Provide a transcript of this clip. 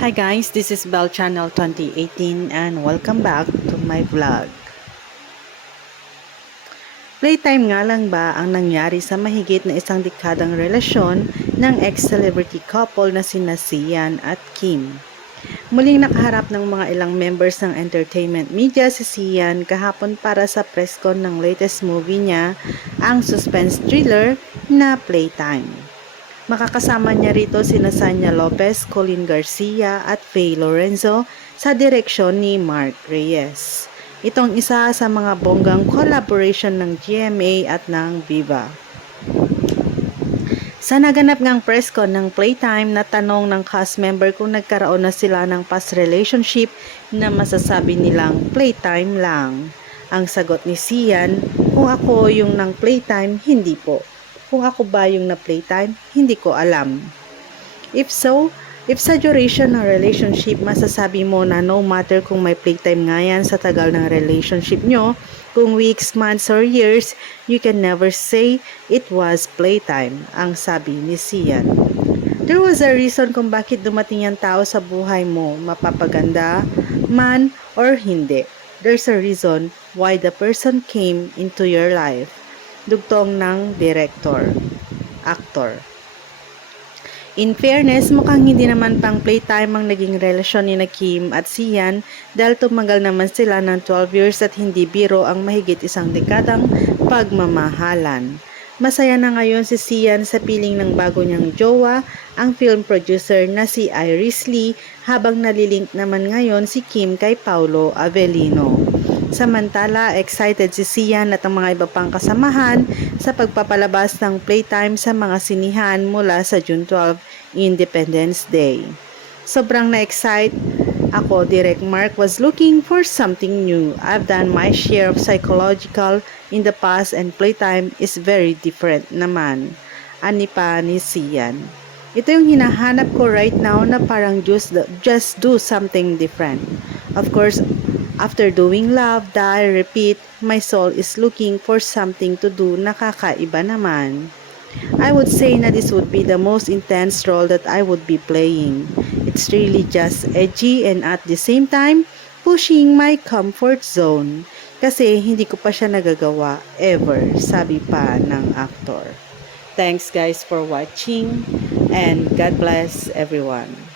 Hi guys, this is Bell Channel 2018 and welcome back to my vlog. Playtime nga lang ba ang nangyari sa mahigit na isang dekadang relasyon ng ex-celebrity couple na sina Sian at Kim? Muling nakaharap ng mga ilang members ng entertainment media si Sian kahapon para sa press con ng latest movie niya, ang suspense thriller na Playtime. Makakasama niya rito sina Sanya Lopez, Colin Garcia at Faye Lorenzo sa direksyon ni Mark Reyes. Itong isa sa mga bonggang collaboration ng GMA at ng Viva. Sa naganap ngang press con ng Playtime na tanong ng cast member kung nagkaroon na sila ng past relationship na masasabi nilang Playtime lang. Ang sagot ni Sian, kung ako yung ng Playtime, hindi po. Kung ako ba yung na Playtime, hindi ko alam. If so, if sa duration ng relationship, masasabi mo na no matter kung may playtime nga yan sa tagal ng relationship nyo, kung weeks, months, or years, you can never say it was playtime, ang sabi ni Sian. There was a reason kung bakit dumating yung tao sa buhay mo, mapapaganda, man, or hindi. There's a reason why the person came into your life. Dugtong ng director, actor. In fairness, mukhang hindi naman pang playtime ang naging relasyon ni na Kim at Sian dahil tumagal naman sila ng 12 years at hindi biro ang mahigit isang dekadang pagmamahalan. Masaya na ngayon si Sian sa piling ng bago niyang jowa, ang film producer na si Iris Lee, habang nalilink naman ngayon si Kim kay Paulo Avellino. Samantala, excited si Sian at ang mga iba pang kasamahan sa pagpapalabas ng playtime sa mga sinihan mula sa June 12 Independence Day. Sobrang na-excite ako, Direk Mark, was looking for something new. I've done my share of psychological in the past and playtime is very different naman. Ani pa ni Sian. Ito yung hinahanap ko right now na parang just, just do something different. Of course, After doing love, die, repeat, my soul is looking for something to do na kakaiba naman. I would say na this would be the most intense role that I would be playing. It's really just edgy and at the same time, pushing my comfort zone. Kasi hindi ko pa siya nagagawa ever, sabi pa ng actor. Thanks guys for watching and God bless everyone.